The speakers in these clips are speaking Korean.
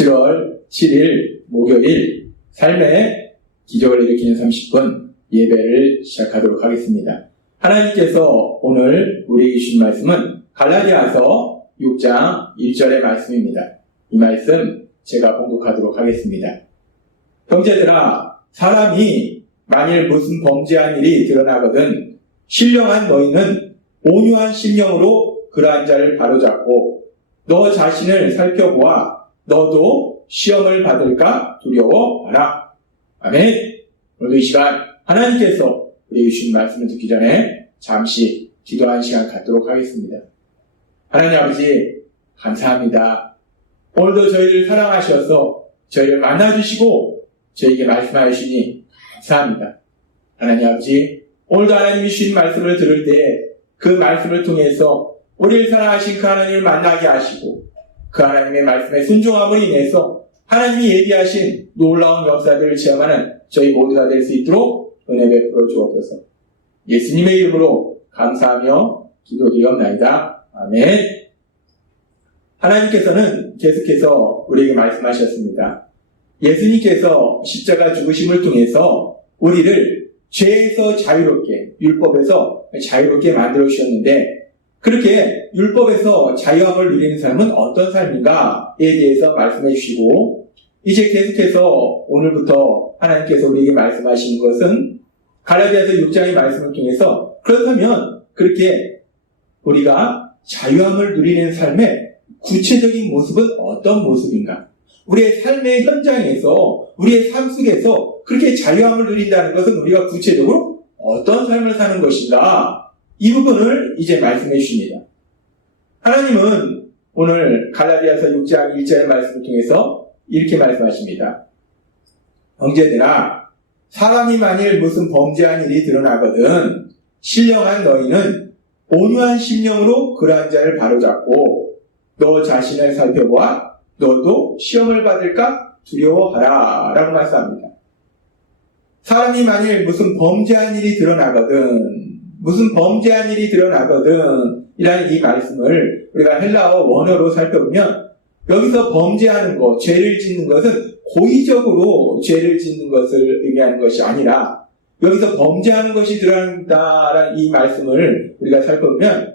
7월 7일 목요일 삶의 기적을 일으키는 30분 예배를 시작하도록 하겠습니다. 하나님께서 오늘 우리에게 주신 말씀은 갈라디아서 6장 1절의 말씀입니다. 이 말씀 제가 봉독하도록 하겠습니다. 형제들아, 사람이 만일 무슨 범죄한 일이 드러나거든 신령한 너희는 온유한 심령으로 그러한 자를 바로잡고 너 자신을 살펴보아 너도 시험을 받을까 두려워하라. 아멘. 오늘도 이 시간 하나님께서 우리에게 주신 말씀을 듣기 전에 잠시 기도하는 시간 갖도록 하겠습니다. 하나님 아버지 감사합니다. 오늘도 저희를 사랑하셔서 저희를 만나주시고 저희에게 말씀하시니 감사합니다. 하나님 아버지, 오늘도 하나님이 주신 말씀을 들을 때 그 말씀을 통해서 우리를 사랑하신 그 하나님을 만나게 하시고 그 하나님의 말씀에 순종함으로 인해서 하나님이 예비하신 놀라운 역사들을 체험하는 저희 모두가 될 수 있도록 은혜 베풀어 주옵소서. 예수님의 이름으로 감사하며 기도드리옵나이다. 아멘. 하나님께서는 계속해서 우리에게 말씀하셨습니다. 예수님께서 십자가 죽으심을 통해서 우리를 죄에서 자유롭게, 율법에서 자유롭게 만들어 주셨는데 그렇게 율법에서 자유함을 누리는 삶은 어떤 삶인가에 대해서 말씀해 주시고 이제 계속해서 오늘부터 하나님께서 우리에게 말씀하시는 것은 갈라디아서 6장의 말씀을 통해서 그렇다면 그렇게 우리가 자유함을 누리는 삶의 구체적인 모습은 어떤 모습인가? 우리의 삶의 현장에서 우리의 삶 속에서 그렇게 자유함을 누린다는 것은 우리가 구체적으로 어떤 삶을 사는 것인가? 이 부분을 이제 말씀해 주십니다. 하나님은 오늘 갈라디아서 6장 1절의 말씀을 통해서 이렇게 말씀하십니다. 형제들아, 사람이 만일 무슨 범죄한 일이 드러나거든 신령한 너희는 온유한 심령으로 그러한 자를 바로잡고 너 자신을 살펴보아 너도 시험을 받을까 두려워하라 라고 말씀합니다. 사람이 만일 무슨 범죄한 일이 드러나거든 이라는 이 말씀을 우리가 헬라어 원어로 살펴보면 여기서 범죄하는 것, 죄를 짓는 것은 고의적으로 죄를 짓는 것을 의미하는 것이 아니라 여기서 범죄하는 것이 드러난다라는 이 말씀을 우리가 살펴보면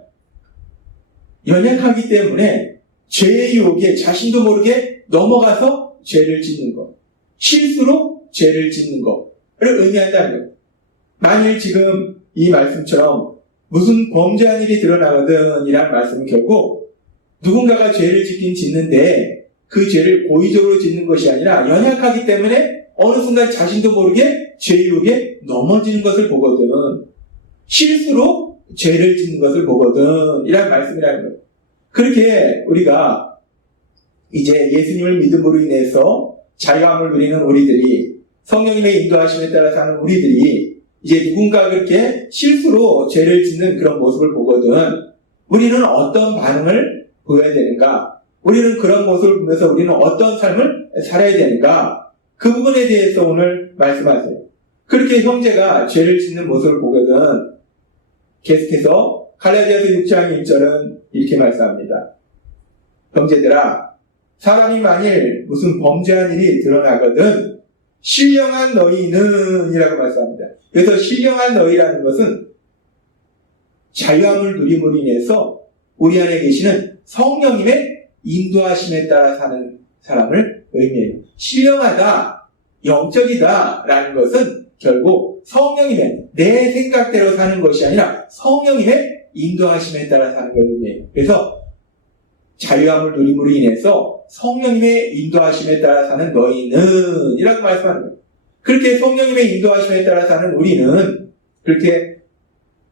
연약하기 때문에 죄의 유혹에 자신도 모르게 넘어가서 죄를 짓는 것, 실수로 죄를 짓는 것을 의미한다는 것. 만일 지금 이 말씀처럼 무슨 범죄한 일이 드러나거든 이라는 말씀은 결국 누군가가 죄를 짓는데 그 죄를 고의적으로 짓는 것이 아니라 연약하기 때문에 어느 순간 자신도 모르게 죄의 유혹에 넘어지는 것을 보거든. 실수로 죄를 짓는 것을 보거든 이라는 말씀이라는 거예요. 그렇게 우리가 이제 예수님을 믿음으로 인해서 자유함을 누리는 우리들이 성령님의 인도하심에 따라 사는 우리들이 이제 누군가 그렇게 실수로 죄를 짓는 그런 모습을 보거든 우리는 어떤 반응을 보여야 되는가? 우리는 그런 모습을 보면서 우리는 어떤 삶을 살아야 되는가? 그 부분에 대해서 오늘 말씀하세요. 그렇게 형제가 죄를 짓는 모습을 보거든 계속해서 갈라디아서 6장 1절은 이렇게 말씀합니다. 형제들아, 사람이 만일 무슨 범죄한 일이 드러나거든 신령한 너희는 이라고 말씀합니다. 그래서 신령한 너희라는 것은 자유함을 누림으로 인해서 우리 안에 계시는 성령님의 인도하심에 따라 사는 사람을 의미해요. 신령하다, 영적이다 라는 것은 결국 성령님의 내 생각대로 사는 것이 아니라 성령님의 인도하심에 따라 사는 걸 의미해요. 그래서 자유함을 누림으로 인해서 성령님의 인도하심에 따라 사는 너희는 이라고 말씀하는 거예요. 그렇게 성령님의 인도하심에 따라 사는 우리는 그렇게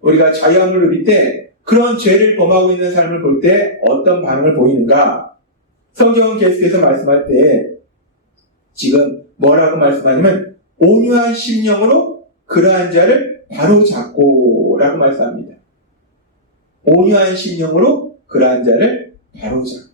우리가 자유함을 누릴 때 그런 죄를 범하고 있는 삶을 볼 때 어떤 반응을 보이는가? 성경은 계속해서 말씀할 때 지금 뭐라고 말씀하냐면 온유한 심령으로 그러한 자를 바로잡고 라고 말씀합니다. 온유한 심령으로 그러한 자를 바로잡고.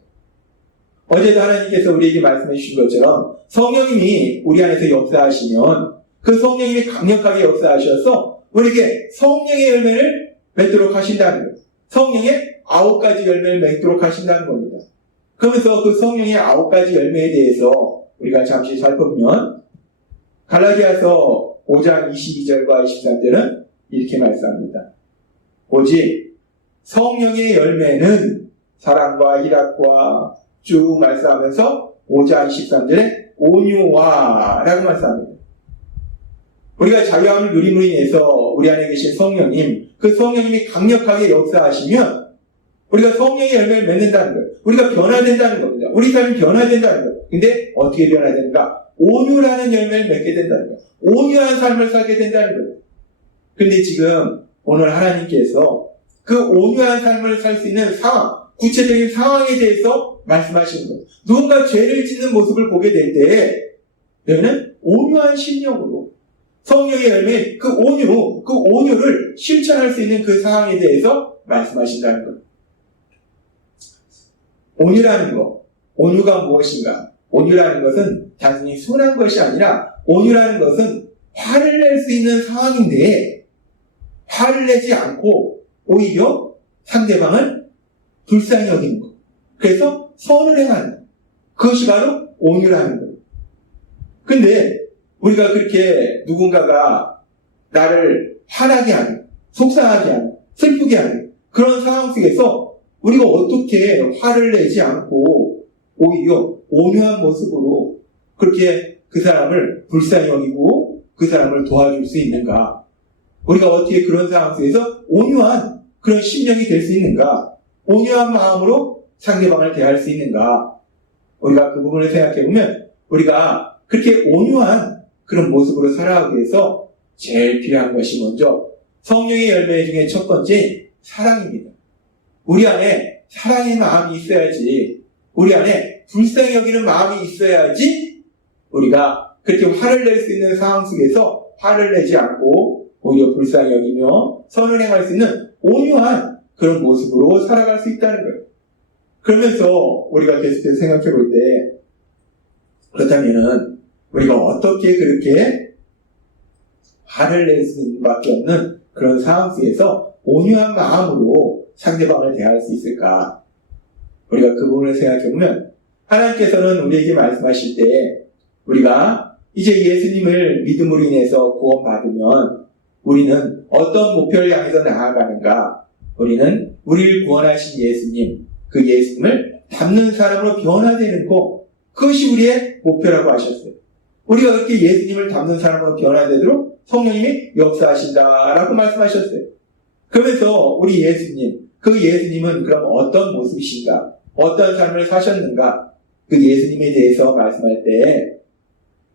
어제도 하나님께서 우리에게 말씀해 주신 것처럼 성령님이 우리 안에서 역사하시면 그 성령님이 강력하게 역사하셔서 우리에게 성령의 열매를 맺도록 하신다는 거예요. 성령의 9가지 열매를 맺도록 하신다는 겁니다. 그러면서 그 성령의 9가지 열매에 대해서 우리가 잠시 살펴보면 갈라디아서 5장 22절과 23절은 이렇게 말씀합니다. 오직 성령의 열매는 사랑과 희락과 쭉 말씀하면서 5장 23절에 온유와 라고 말씀합니다. 우리가 자유함을 누림으로 인해서 우리 안에 계신 성령님, 그 성령님이 강력하게 역사하시면 우리가 성령의 열매를 맺는다는 거예요. 우리가 변화된다는 겁니다. 우리 삶이 변화된다는 거예요. 근데 어떻게 변화되는가? 온유라는 열매를 맺게 된다는 거예요. 온유한 삶을 살게 된다는 거예요. 근데 지금 오늘 하나님께서 그 온유한 삶을 살 수 있는 상황, 구체적인 상황에 대해서 말씀하시는 거예요. 누군가 죄를 짓는 모습을 보게 될 때 너희는 온유한 심령으로 성령의 열매, 그 온유를 실천할 수 있는 그 상황에 대해서 말씀하신다는 거예요. 온유라는 것, 온유가 무엇인가? 온유라는 것은 단순히 순한 것이 아니라 온유라는 것은 화를 낼 수 있는 상황인데 화를 내지 않고 오히려 상대방을 불쌍히 여기는 것. 그래서 선을 행하는 것. 그것이 바로 온유라는 거예요. 근데 우리가 그렇게 누군가가 나를 화나게 하는, 속상하게 하는, 슬프게 하는 그런 상황 속에서 우리가 어떻게 화를 내지 않고 오히려 온유한 모습으로 그렇게 그 사람을 불쌍히 여기고 그 사람을 도와줄 수 있는가? 우리가 어떻게 그런 상황 속에서 온유한 그런 심령이 될 수 있는가? 온유한 마음으로 상대방을 대할 수 있는가? 우리가 그 부분을 생각해보면 우리가 그렇게 온유한 그런 모습으로 살아가기 위해서 제일 필요한 것이 먼저 성령의 열매 중에 첫 번째 사랑입니다. 우리 안에 사랑의 마음이 있어야지, 우리 안에 불쌍히 여기는 마음이 있어야지 우리가 그렇게 화를 낼 수 있는 상황 속에서 화를 내지 않고 오히려 불쌍히 여기며 선을 행할 수 있는 온유한 그런 모습으로 살아갈 수 있다는 거예요. 그러면서 우리가 계속해서 생각해 볼 때 그렇다면은 우리가 어떻게 그렇게 화를 낼 수 있는 밖에 없는 그런 상황 속에서 온유한 마음으로 상대방을 대할 수 있을까? 우리가 그 부분을 생각해보면 하나님께서는 우리에게 말씀하실 때 우리가 이제 예수님을 믿음으로 인해서 구원받으면 우리는 어떤 목표를 향해서 나아가는가? 우리는 우리를 구원하신 예수님, 그 예수님을 닮는 사람으로 변화되는 것, 그것이 우리의 목표라고 하셨어요. 우리가 그렇게 예수님을 닮는 사람으로 변화되도록 성령님이 역사하신다라고 말씀하셨어요. 그러면서 우리 예수님, 그 예수님은 그럼 어떤 모습이신가? 어떤 삶을 사셨는가? 그 예수님에 대해서 말씀할 때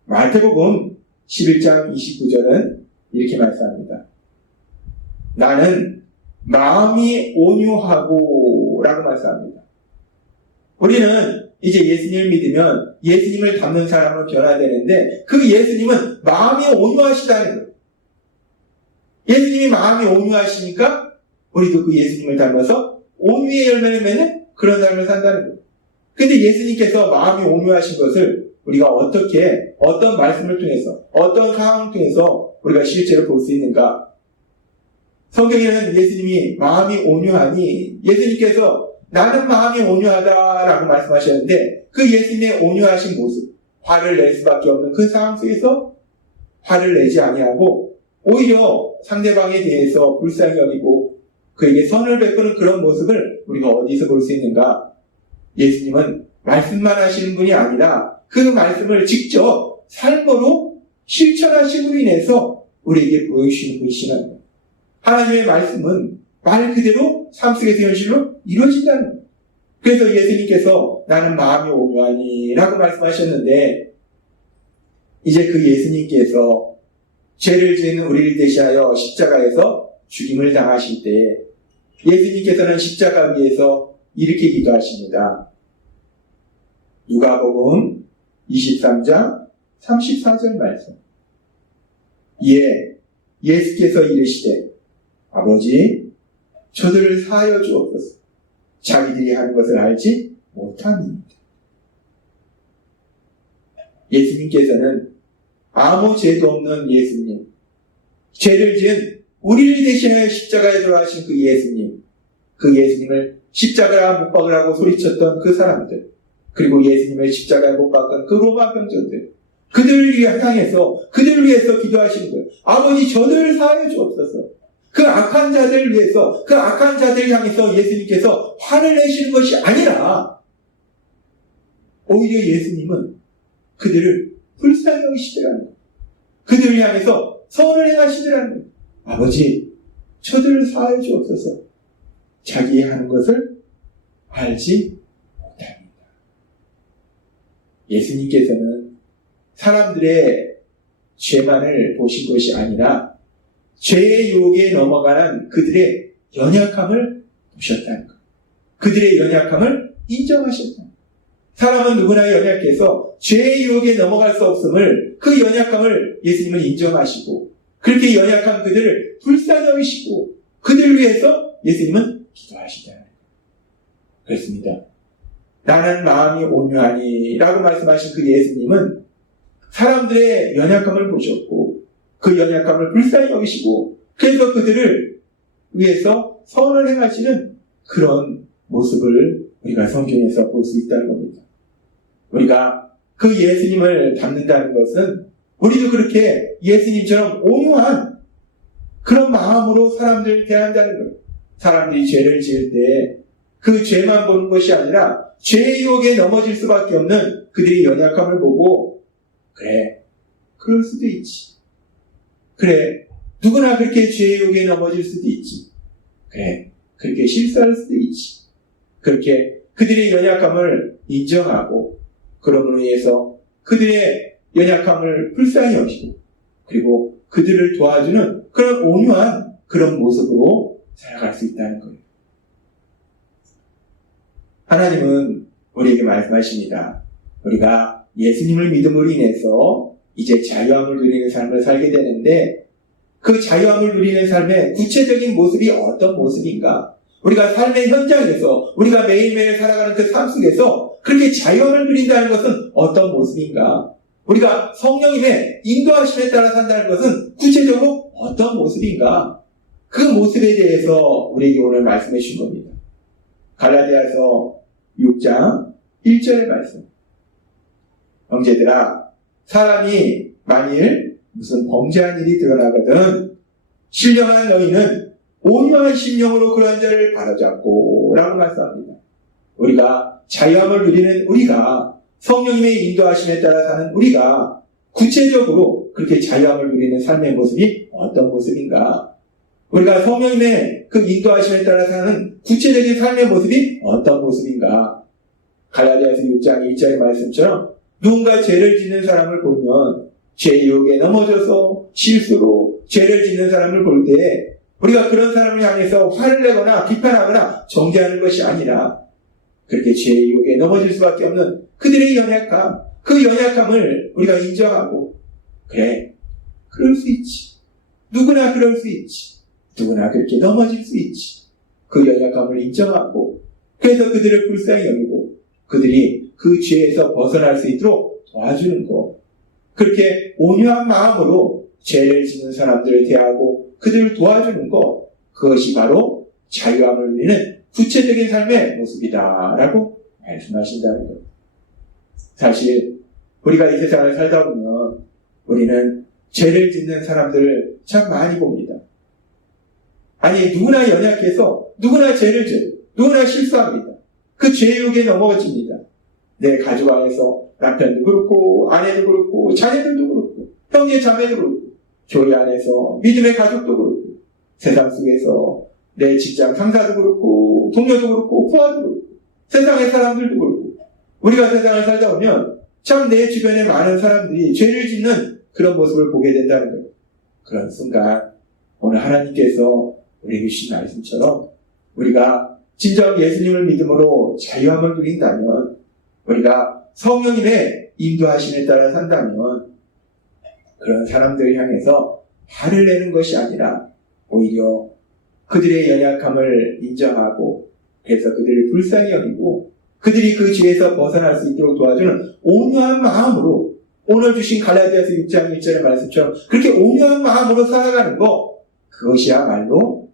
마태복음 11장 29절은 이렇게 말씀합니다. 나는 마음이 온유하고 라고 말씀합니다. 우리는 이제 예수님을 믿으면 예수님을 닮는 사람으로 변화되는데 그 예수님은 마음이 온유하시다는 거예요. 예수님이 마음이 온유하시니까 우리도 그 예수님을 닮아서 온유의 열매를 맺는 그런 삶을 산다는 거예요. 근데 예수님께서 마음이 온유하신 것을 우리가 어떻게, 어떤 말씀을 통해서, 어떤 상황을 통해서 우리가 실제로 볼 수 있는가? 성경에는 예수님이 마음이 온유하니 예수님께서 나는 마음이 온유하다라고 말씀하셨는데 그 예수님의 온유하신 모습, 화를 낼 수밖에 없는 그 상황 속에서 화를 내지 아니하고 오히려 상대방에 대해서 불쌍히 여기고 그에게 선을 베푸는 그런 모습을 우리가 어디서 볼 수 있는가? 예수님은 말씀만 하시는 분이 아니라 그 말씀을 직접 삶으로 실천하심으로 인해서 우리에게 보여주시는 분이시라는 거예요. 하나님의 말씀은 말 그대로 삶 속에서 현실로 이루어진다는 거예요. 그래서 예수님께서 나는 마음이 온유하니 라고 말씀하셨는데 이제 그 예수님께서 죄를 지은 우리를 대신하여 십자가에서 죽임을 당하실 때 예수님께서는 십자가 위에서 이렇게 기도하십니다. 누가복음 23장 34절 말씀. 예수께서 이르시되 아버지 저들을 사하여 주옵소서. 자기들이 하는 것을 알지 못함이니이다. 예수님께서는 아무 죄도 없는 예수님, 죄를 지은 우리를 대신하여 십자가에 돌아가신 그 예수님을 십자가라 못 박으라고 소리쳤던 그 사람들, 그리고 예수님의 십자가에 못 박은 그 로마 병정들, 그들을 향해서 그들을 위해서 기도하시는 거예요. 아버지, 저들을 사하여 주옵소서. 그 악한 자들을 위해서, 그 악한 자들을 향해서 예수님께서 화를 내시는 것이 아니라 오히려 예수님은 그들을 불쌍히 여기시더라는 거예요. 그들을 향해서 선을 행하시더라는 거예요. 아버지, 저들을 사하여 주옵소서. 자기 하는 것을 알지 못합니다. 예수님께서는 사람들의 죄만을 보신 것이 아니라 죄의 유혹에 넘어가는 그들의 연약함을 보셨다는 것. 그들의 연약함을 인정하셨다는 것. 사람은 누구나 연약해서 죄의 유혹에 넘어갈 수 없음을, 그 연약함을 예수님은 인정하시고, 그렇게 연약한 그들을 불쌍히 여기시고 그들을 위해서 예수님은 기도하시잖아요. 그렇습니다. 나는 마음이 온유하니 라고 말씀하신 그 예수님은 사람들의 연약함을 보셨고 그 연약함을 불쌍히 여기시고, 그래서 그들을 위해서 선을 행하시는 그런 모습을 우리가 성경에서 볼 수 있다는 겁니다. 우리가 그 예수님을 닮는다는 것은 우리도 그렇게 예수님처럼 온유한 그런 마음으로 사람들을 대한다는 거예요. 사람들이 죄를 지을 때 그 죄만 보는 것이 아니라 죄의 유혹에 넘어질 수밖에 없는 그들의 연약함을 보고, 그래, 그럴 수도 있지. 그래, 누구나 그렇게 죄의 유혹에 넘어질 수도 있지. 그래, 그렇게 실수할 수도 있지. 그렇게 그들의 연약함을 인정하고, 그럼으로 인해서 그들의 연약함을 불쌍히 여기고, 그리고 그들을 도와주는 그런 온유한 그런 모습으로 살아갈 수 있다는 거예요. 하나님은 우리에게 말씀하십니다. 우리가 예수님을 믿음으로 인해서 이제 자유함을 누리는 삶을 살게 되는데, 그 자유함을 누리는 삶의 구체적인 모습이 어떤 모습인가? 우리가 삶의 현장에서, 우리가 매일매일 살아가는 그 삶 속에서 그렇게 자유함을 누린다는 것은 어떤 모습인가? 우리가 성령님의 인도하심에 따라 산다는 것은 구체적으로 어떤 모습인가? 그 모습에 대해서 우리에게 오늘 말씀해 주신 겁니다. 갈라디아서 6장 1절의 말씀. 형제들아, 사람이 만일 무슨 범죄한 일이 드러나거든 신령한 너희는 온유한 심령으로 그러한 자를 바로잡고 라고 말씀합니다. 우리가 자유함을 누리는 우리가, 성령님의 인도하심에 따라 사는 우리가 구체적으로 그렇게 자유함을 누리는 삶의 모습이 어떤 모습인가? 우리가 성령님의 그 인도하심에 따라 사는 구체적인 삶의 모습이 어떤 모습인가? 갈라디아서 6장 1절의 말씀처럼 누군가 죄를 짓는 사람을 보면 죄의 유혹에 넘어져서 실수로 죄를 짓는 사람을 볼 때 우리가 그런 사람을 향해서 화를 내거나 비판하거나 정죄하는 것이 아니라 그렇게 죄의 유혹에 넘어질 수밖에 없는 그들의 연약함, 그 연약함을 우리가 인정하고, 그래, 그럴 수 있지. 누구나 그럴 수 있지. 누구나 그렇게 넘어질 수 있지. 그 연약함을 인정하고, 그래서 그들을 불쌍히 여기고 그들이 그 죄에서 벗어날 수 있도록 도와주는 것. 그렇게 온유한 마음으로 죄를 짓는 사람들을 대하고 그들을 도와주는 것. 그것이 바로 자유함을 누리는 구체적인 삶의 모습이다라고 말씀하신다는 것. 사실 우리가 이 세상을 살다 보면 우리는 죄를 짓는 사람들을 참 많이 봅니다. 아니, 누구나 연약해서 누구나 죄를 져요. 누구나 실수합니다. 그 죄욕에 넘어집니다. 내 가족 안에서 남편도 그렇고 아내도 그렇고 자녀들도 그렇고 형제 자매도 그렇고 교회 안에서 믿음의 가족도 그렇고 세상 속에서 내 직장 상사도 그렇고 동료도 그렇고 부하도 그렇고 세상의 사람들도 그렇고 우리가 세상을 살다 보면 참 내 주변에 많은 사람들이 죄를 짓는 그런 모습을 보게 된다는 거예요. 그런 순간 오늘 하나님께서 우리에게 주신 말씀처럼 우리가 진정 예수님을 믿음으로 자유함을 누린다면, 우리가 성령님의 인도하심에 따라 산다면 그런 사람들을 향해서 화를 내는 것이 아니라 오히려 그들의 연약함을 인정하고 그래서 그들을 불쌍히 여기고 그들이 그 죄에서 벗어날 수 있도록 도와주는 온유한 마음으로, 오늘 주신 갈라디아서 6장 1절의 말씀처럼 그렇게 온유한 마음으로 살아가는 것, 그것이야말로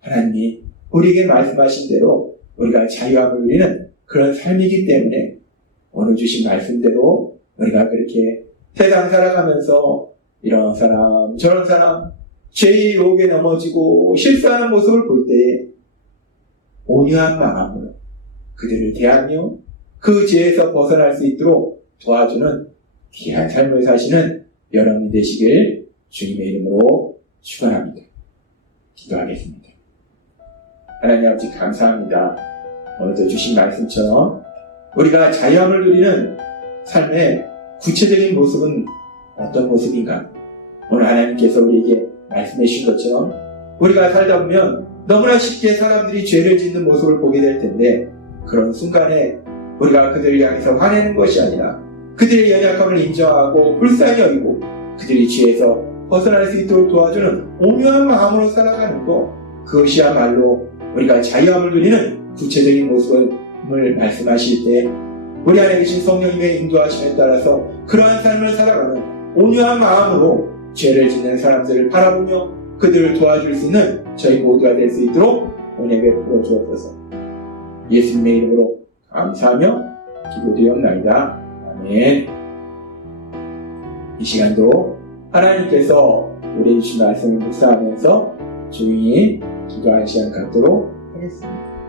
하나님이 우리에게 말씀하신 대로 우리가 자유함을 누리는 그런 삶이기 때문에 오늘 주신 말씀대로 우리가 그렇게 세상 살아가면서 이런 사람 저런 사람 죄의 유혹에 넘어지고 실수하는 모습을 볼 때 온유한 마음으로 그들을 대하며 그 죄에서 벗어날 수 있도록 도와주는 귀한 삶을 사시는 여러분이 되시길 주님의 이름으로 축원합니다. 기도하겠습니다. 하나님 아버지 감사합니다. 오늘도 주신 말씀처럼 우리가 자유함을 누리는 삶의 구체적인 모습은 어떤 모습인가? 오늘 하나님께서 우리에게 말씀해 주신 것처럼 우리가 살다 보면 너무나 쉽게 사람들이 죄를 짓는 모습을 보게 될 텐데 그런 순간에 우리가 그들을 향해서 화내는 것이 아니라 그들의 연약함을 인정하고 불쌍히 여기고 그들이 죄에서 벗어날 수 있도록 도와주는 온유한 마음으로 살아가는 것, 그것이야말로 우리가 자유함을 누리는 구체적인 모습을 말씀하실 때 우리 안에 계신 성령님의 인도하심에 따라서 그러한 삶을 살아가는 온유한 마음으로 죄를 짓는 사람들을 바라보며 그들을 도와줄 수 있는 저희 모두가 될 수 있도록 은혜 베풀어 주옵소서. 예수님의 이름으로 감사하며 기도드리옵나이다. 아멘. 이 시간도 하나님께서 우리 주신 말씀을 묵상하면서 조용히 기도하는 시간 갖도록 하겠습니다.